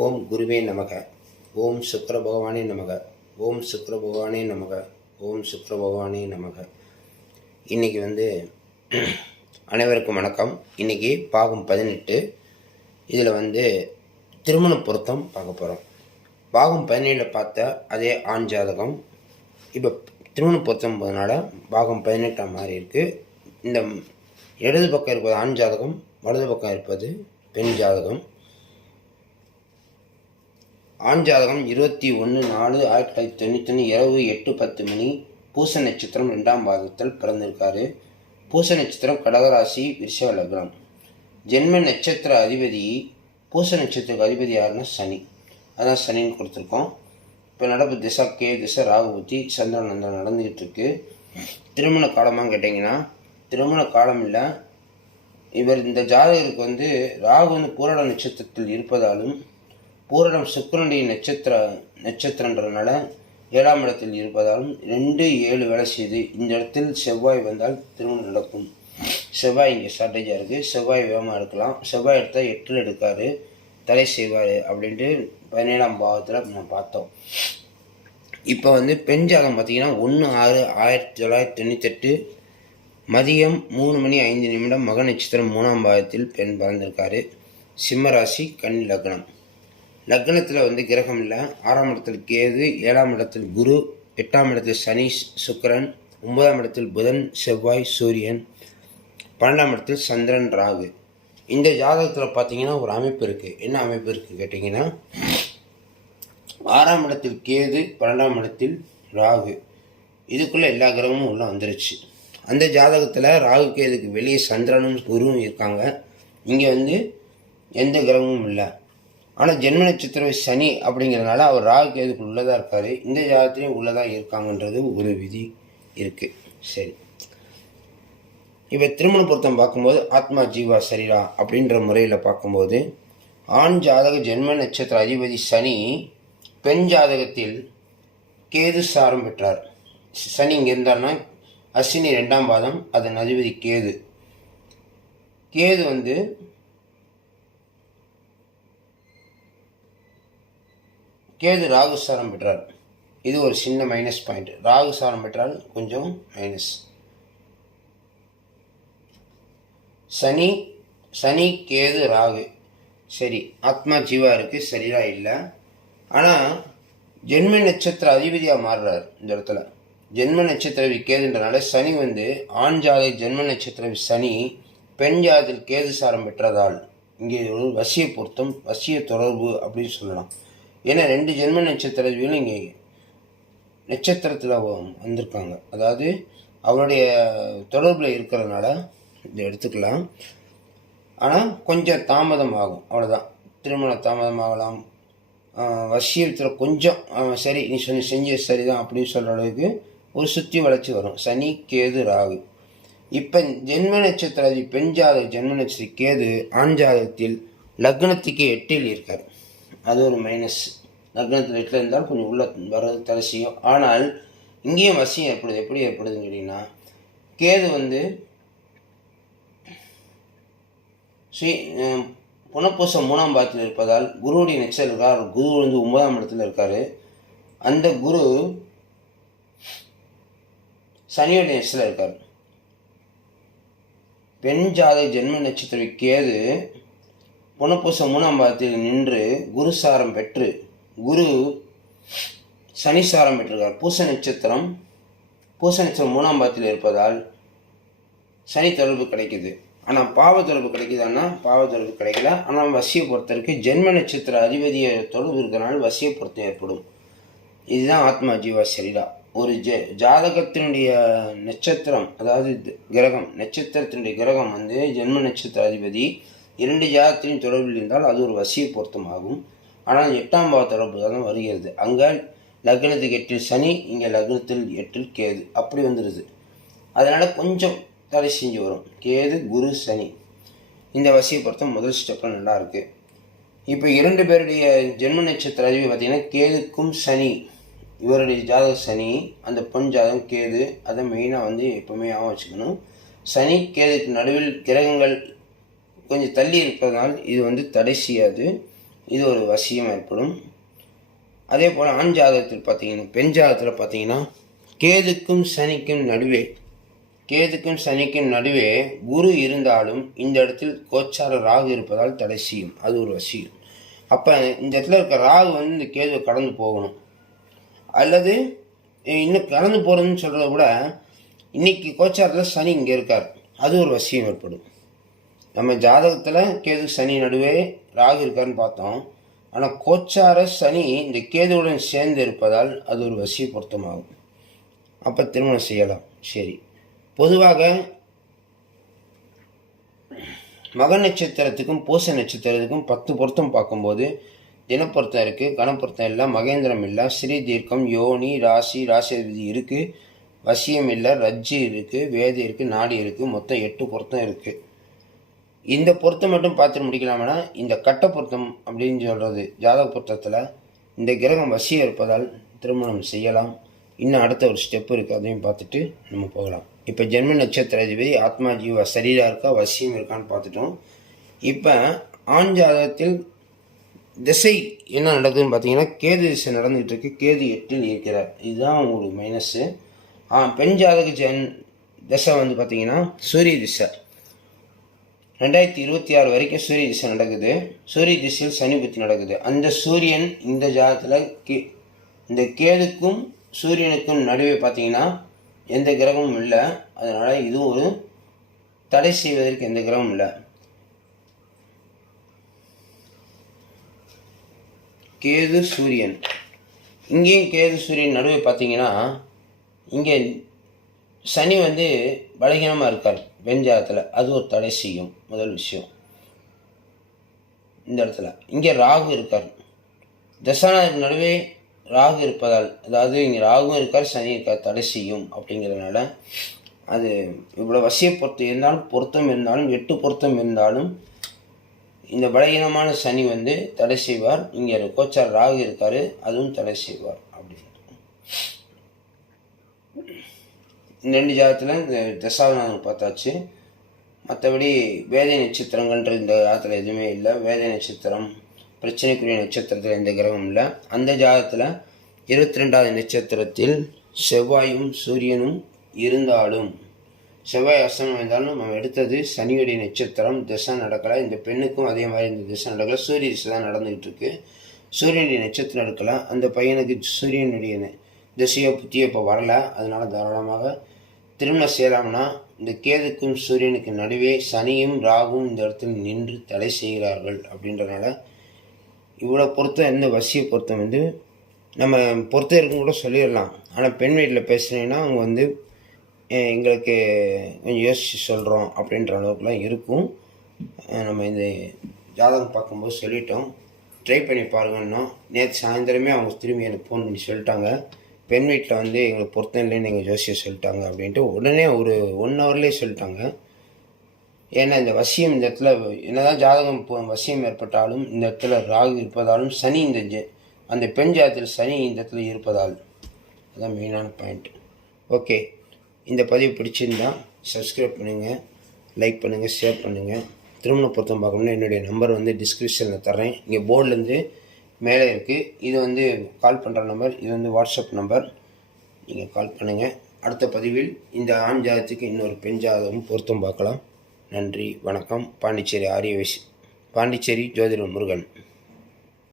ஓம் குருவே நமக. ஓம் சுக்கர பகவானே நமக. ஓம் சுக்கர பகவானே நமக. ஓம் சுக்கர பகவானே நமக. இன்னைக்கு வந்து அனைவருக்கும் வணக்கம். இன்னைக்கு பாகம் பதினெட்டு. இதில் வந்து திருமண பொருத்தம் பார்க்க போகிறோம் பாகம் பதினேழில் பார்த்த அதே ஆண் ஜாதகம். இப்போ திருமண பொருத்தம் போதனால பாகம் பதினெட்டாம் மாறி இருக்குது இந்த இடது பக்கம் இருப்பது ஆண் ஜாதகம் வலது பக்கம் இருப்பது பெண் ஜாதகம். ஆண் ஜாதகம் இருபத்தி ஒன்று நாலு ஆயிரத்தி தொள்ளாயிரத்தி தொண்ணூத்தொன்று இரவு எட்டு பத்து மணி. பூச நட்சத்திரம் ரெண்டாம் பாதத்தில் பிறந்திருக்காரு. பூச நட்சத்திரம் கடகராசி விருஷவ லக்னம். ஜென்ம நட்சத்திர அதிபதி பூச நட்சத்திரக்கு அதிபதி யாருன்னா சனி. அதான் சனின்னு கொடுத்துருக்கோம். இப்போ நடப்பு திசா கே திசை ராகுபுத்தி சந்திரன் அந்த நடந்துக்கிட்டு இருக்கு திருமண காலமாக கேட்டிங்கன்னா திருமண காலம் இல்லை. இவர் இந்த ஜாதகருக்கு வந்து ராகு வந்து பூரட நட்சத்திரத்தில் இருப்பதாலும் பூரணம் சுக்கரனுடைய நட்சத்திர நட்சத்திரன்றதுனால ஏழாம் இடத்தில் இருப்பதாலும் ரெண்டு ஏழு வேலை செய்து இந்த இடத்தில் செவ்வாய் வந்தால் திருமணம் நடக்கும். செவ்வாய் இங்கே ஷார்ட்டேஜாக இருக்குது செவ்வாய் வேகமாக எடுக்கலாம் செவ்வாய் எடுத்தால் எட்டில் எடுக்காரு. தடை செய்வார் அப்படின்ட்டு பதினேழாம் பாவத்தில் நம்ம பார்த்தோம். இப்போ வந்து பெண் ஜாதகம் பார்த்தீங்கன்னா ஒன்று ஆறு ஆயிரத்தி தொள்ளாயிரத்தி தொண்ணூத்தெட்டு மதியம் மூணு மணி ஐந்து நிமிடம் மக நட்சத்திரம் மூணாம் பாகத்தில் பெண் பிறந்திருக்காரு. சிம்மராசி கன்னி லக்னம். லக்னத்தில் வந்து கிரகம் இல்லை. ஆறாம் இடத்தில் கேது ஏழாம் இடத்தில் குரு எட்டாம் இடத்தில் சனி சுக்கரன் ஒன்பதாம் இடத்தில் புதன் செவ்வாய் சூரியன் பன்னெண்டாம் இடத்தில் சந்திரன் ராகு. இந்த ஜாதகத்தில் பார்த்தீங்கன்னா ஒரு அமைப்பு இருக்குது என்ன அமைப்பு இருக்குது கேட்டிங்கன்னா ஆறாம் இடத்தில் கேது பன்னெண்டாம் இடத்தில் ராகு. இதுக்குள்ளே எல்லா கிரகமும் உள்ளே வந்துருச்சு. அந்த ஜாதகத்தில் ராகு கேதுக்கு வெளியே சந்திரனும் குருவும் இருக்காங்க. இங்கே வந்து எந்த கிரகமும் இல்லை. ஆனால் ஜென்ம நட்சத்திரம் சனி அப்படிங்கிறதுனால அவர் ராகு கேதுக்கு உள்ளதாக இருக்கார். இந்த ஜாதகத்துலேயும் உள்ளதாக இருக்காங்கன்றது ஒரு விதி இருக்குது சரி. இப்போ திருமண பொருத்தம் பார்க்கும்போது ஆத்மா ஜீவா சரீரா அப்படின்ற முறையில் பார்க்கும்போது ஆண் ஜாதக ஜென்ம நட்சத்திர அதிபதி சனி பெண் ஜாதகத்தில் கேது சாரம் பெற்றார். சனி இங்கே இருந்தார்னா அஸ்வினி ரெண்டாம் பாதம் அதன் அதிபதி கேது. கேது வந்து கேது ராகு சாரம் பெற்றார். இது ஒரு சின்ன மைனஸ் பாயிண்ட் ராகு சாரம் பெற்றால் கொஞ்சம் மைனஸ் சனி சனி கேது ராகு. சரி ஆத்மா ஜீவா இருக்குது சரியாக இல்லை. ஆனால் ஜென்ம நட்சத்திர அதிபதியாக மாறுறார் இந்த இடத்துல. ஜென்ம நட்சத்திரவி கேதுன்றனால சனி வந்து ஆண் ஜாதி ஜென்ம நட்சத்திரவி சனி பெண் ஜாதியில் கேது சாரம் பெற்றதால் இங்கே ஒரு வசிய பொருத்தம் வசிய தொடர்பு அப்படின்னு சொல்லலாம். ஏன்னா ரெண்டு ஜென்ம நட்சத்திரவிகளும் இங்கே நட்சத்திரத்தில் வந்திருக்காங்க. அதாவது அவருடைய தொடர்பில் இருக்கிறதுனால இதை எடுத்துக்கலாம். ஆனால் கொஞ்சம் தாமதம் ஆகும். அவ்வளோதான் திருமணம் தாமதம் ஆகலாம். வசியத்தில் கொஞ்சம் சரி நீ சொன்ன செஞ்ச சரிதான் அப்படின்னு சொல்கிற அளவுக்கு ஒரு சுற்றி வளர்ச்சி வரும். சனி கேது ராகு. இப்போ ஜென்ம நட்சத்திர பெண் ஜாதக ஜென்ம நட்சத்திர கேது ஆண் ஜாதகத்தில் லக்னத்துக்கு எட்டில் இருக்கார். அது ஒரு மைனஸ் லக்னத்தில் எட்டில் இருந்தால் கொஞ்சம் உள்ள வர்றது தடை செய்யும் ஆனால் இங்கேயும் வசியம் ஏற்படுது. எப்படி ஏற்படுதுன்னு கேட்டிங்கன்னா கேது வந்து ஸ்ரீ புனப்பூசம் மூணாம் பாதத்தில் இருப்பதால் குருவுடைய நெச்சல் இருக்கார் குரு வந்து ஒன்பதாம் இடத்துல இருக்கார். அந்த குரு சனியோடைய நெச்சல இருக்கார். பெண் ஜாதை ஜென்ம நட்சத்திர கேது புனப்பூசம் மூணாம் பாதத்தில் நின்று குருசாரம் பெற்று குரு சனி சாரம் பெற்றிருக்கார் பூச நட்சத்திரம் பூச நட்சத்திரம் மூணாம் பாதத்தில் இருப்பதால் சனி தொடர்பு கிடைக்குது. ஆனால் பாவ தொடர்பு கிடைக்குதான்னா பாவ தொடர்பு கிடைக்கல. ஆனால் வசிய பொறுத்தருக்கு ஜென்ம நட்சத்திர அதிபதிய தொடர்பு இருக்கிறனால வசிய பொருத்தம் ஏற்படும். இதுதான் ஆத்மா ஜீவா சரிடா ஒரு ஜ ஜாதகத்தினுடைய நட்சத்திரம் அதாவது கிரகம் நட்சத்திரத்தினுடைய கிரகம் வந்து ஜென்ம நட்சத்திர அதிபதி இரண்டு ஜாதகத்திலையும் தொடர்பில் இருந்தால் அது ஒரு வசிய பொருத்தம் ஆகும் ஆனால் எட்டாம் பாவ தொடர்பு தான் வருகிறது. அங்கே லக்னத்துக்கு எட்டில் சனி இங்கே லக்னத்தில் எட்டில் கேது. அப்படி வந்துடுது அதனால் கொஞ்சம் தடை செஞ்சு வரும். கேது குரு சனி. இந்த வசிய பொருத்தம் முதல் ஸ்டெப்பில் நல்லா இருக்குது இப்போ இரண்டு பேருடைய ஜென்ம நட்சத்திர அறிவு பார்த்திங்கன்னா கேதுக்கும் சனி. இவருடைய ஜாதக சனி அந்த பொன் ஜாதகம் கேது. அதை மெயினாக வந்து எப்போவுமே ஞாபகம் வச்சுக்கணும். சனி கேதுக்கு நடுவில் கிரகங்கள் கொஞ்சம் தள்ளி இருப்பதனால் இது வந்து தடை செய்யாது. இது ஒரு வசியம் ஏற்படும். அதே போல் ஆண் ஜாதகத்தில் பார்த்தீங்கன்னா பெண் ஜாதகத்தில் பார்த்தீங்கன்னா கேதுக்கும் சனிக்கும் நடுவே கேதுக்கும் சனிக்கும் நடுவே குரு இருந்தாலும் இந்த இடத்தில் கோச்சார ராகு இருப்பதால் தடை செய்யும். அது ஒரு வசியம். அப்போ இந்த இடத்துல இருக்க ராகு வந்து இந்த கேதுவை கடந்து போகணும். அல்லது இன்னும் கடந்து போகிறதுன்னு சொல்கிறத விட இன்றைக்கி கோச்சாரத்தில் சனி இங்கே இருக்கார். அது ஒரு வசியம் ஏற்படும். நம்ம ஜாதகத்தில் கேது சனி நடுவே ராகு இருக்காருன்னு பார்த்தோம். ஆனால் கோச்சார சனி இந்த கேதுவுடன் சேர்ந்து இருப்பதால் அது ஒரு வசிய பொருத்தமாகும். அப்போ திருமணம் செய்யலாம். சரி. பொதுவாக மக நட்சத்திரத்துக்கும் பூச நட்சத்திரத்துக்கும் பத்து பொருத்தம் பார்க்கும்போது தினப்பொருத்தம் இருக்குது கணப்பொருத்தம் இல்லை மகேந்திரம் இல்லை ஸ்ரீ தீர்க்கம் யோனி ராசி ராசிபதி இருக்குது வசியம் இல்லை ரஜ்ஜி இருக்குது வேதி இருக்குது நாடி இருக்குது மொத்தம் எட்டு பொருத்தம் இருக்குது இந்த பொருத்தம் மட்டும் பார்த்துட்டு முடிக்கலாம்னா இந்த கட்ட பொருத்தம் அப்படின்னு சொல்கிறது ஜாதக பொருத்தத்தில் இந்த கிரகம் வசியம் இருப்பதால் திருமணம் செய்யலாம். இன்னும் அடுத்த ஒரு ஸ்டெப் இருக்குது அதையும் பார்த்துட்டு நம்ம போகலாம். இப்போ ஜென்ம நட்சத்திர அதிபதி ஆத்மா ஜீவ சரீரா இருக்கா வசியம் இருக்கான்னு பார்த்துட்டோம். இப்போ ஆண் ஜாதகத்தில் திசை என்ன நடக்குதுன்னு பார்த்தீங்கன்னா கேது திசை நடந்துகிட்டு இருக்கு. கேது எட்டில் இருக்கிறார். இதுதான் ஒரு மைனஸ்ஸு பெண் ஜாதக ஜென் திசை வந்து பார்த்தீங்கன்னா சூரிய திசை. ரெண்டாயிரத்தி இருபத்தி ஆறு வரைக்கும் சூரிய திசை நடக்குது. சூரிய திசையில் சனி புத்தி நடக்குது. அந்த சூரியன் இந்த ஜாதத்தில் கே இந்த கேதுக்கும் சூரியனுக்கும் நடுவே பார்த்தீங்கன்னா எந்த கிரகமும் இல்லை. அதனால் இது ஒரு தடை செய்வதற்கு எந்த கிரகமும் இல்லை. கேது சூரியன். இங்கேயும் கேது சூரியன் நடுவே பார்த்தீங்கன்னா இங்கே சனி வந்து பலகீனமாக இருக்கார் வெஞ்சாரத்தில் அது ஒரு தடை செய்யும். முதல் விஷயம். இந்த இடத்துல. இங்கே ராகு இருக்கார். தசாநாதன் நடுவே ராகு இருப்பதால் அதாவது இங்கே ராகுவும் இருக்கார் சனி இருக்கார் தடை செய்யும் அப்படிங்கிறதுனால அது இவ்வளோ வசிய பொருத்தம் இருந்தாலும் பொருத்தம் இருந்தாலும் எட்டு பொருத்தம் இருந்தாலும் இந்த பலகீனமான சனி வந்து தடை செய்வார். இங்கே கோச்சார் ராகு இருக்கார் அதுவும் தடை செய்வார் அப்படின்னு. ரெண்டு ஜாதத்தில் இந்த தசாவதானம் பார்த்தாச்சு. மற்றபடி வேதை நட்சத்திரங்கள்ன்ற இந்த ஜாதத்தில் எதுவுமே இல்லை. வேதை நட்சத்திரம் பிரச்சனைக்குரிய நட்சத்திரத்தில் எந்த கிரகமும் இல்லை. அந்த ஜாதத்தில் இருபத்தி ரெண்டாவது நட்சத்திரத்தில் செவ்வாயும் சூரியனும் இருந்தாலும் செவ்வாய் அஸ்தமனம் இருந்தாலும் நம்ம எடுத்தது சனியுடைய நட்சத்திரம். திசை நடக்கலை. இந்த பெண்ணுக்கும் அதே மாதிரி இந்த திசை நடக்கலை. சூரிய திசை தான் நடந்துகிட்டு இருக்கு. சூரியனுடைய நட்சத்திரம் எடுக்கலை அந்த பையனுக்கு சூரியனுடைய திசையோ புத்தியோ இப்போ வரல. அதனால தாராளமாக திருமணம் செய்கிறாங்கன்னா இந்த கேதுக்கும் சூரியனுக்கு நடுவே சனியும் ராகும் இந்த இடத்துல நின்று தடை செய்கிறார்கள் அப்படின்றனால இவ்வளோ பொருத்தம் எந்த வசிய பொருத்தம் வந்து நம்ம பொறுத்த இருக்கும் கூட சொல்லிடலாம். ஆனால் பெண் வீட்டில் பேசுனீங்கன்னா அவங்க வந்து எங்களுக்கு கொஞ்சம் யோசிச்சு சொல்கிறோம் அப்படின்ற அளவுக்குலாம் இருக்கும். நம்ம இந்த ஜாதகம் பார்க்கும்போது சொல்லிட்டோம். ட்ரை பண்ணி பாருங்கன்னா நேற்று சாயந்தரமே அவங்க திரும்பி எனக்கு ஃபோன் பண்ணி சொல்லிட்டாங்க. பெண் வீட்டில் வந்து எங்களுக்கு பொருத்தம் இல்லைன்னு எங்கள் ஜோசியர் சொல்லிட்டாங்க அப்படின்ட்டு உடனே ஒரு ஒன் ஹவர்லேயே சொல்லிட்டாங்க. ஏன்னா இந்த வசியம் இந்த இடத்துல என்னதான் ஜாதகம் வசியம் ஏற்பட்டாலும் இந்த இடத்துல ராகு இருப்பதாலும் சனி இந்த அந்த பெண் ஜாதத்தில் சனி இந்த இடத்துல இருப்பதால். அதுதான் மெயினான பாயிண்ட் ஓகே இந்த பதிவு பிடிச்சிருந்தா சப்ஸ்கிரைப் பண்ணுங்கள் லைக் பண்ணுங்கள் ஷேர் பண்ணுங்கள் திருமண பொருத்தம் பார்க்கணும்னா என்னுடைய நம்பர் வந்து டிஸ்கிரிப்ஷனில் தரேன் இங்கே போர்ட்லேருந்து மேலே இருக்குது இது வந்து கால் பண்ணுற நம்பர் இது வந்து வாட்ஸ்அப் நம்பர் நீங்கள் கால் பண்ணுங்கள் அடுத்த பதிவில் இந்த ஆண் ஜாதத்துக்கு இன்னொரு பெண் ஜாதகம் பொருத்தம் பார்க்கலாம். நன்றி வணக்கம். பாண்டிச்சேரி ஆரியவேஷ் பாண்டிச்சேரி ஜோதிடர் முருகன்.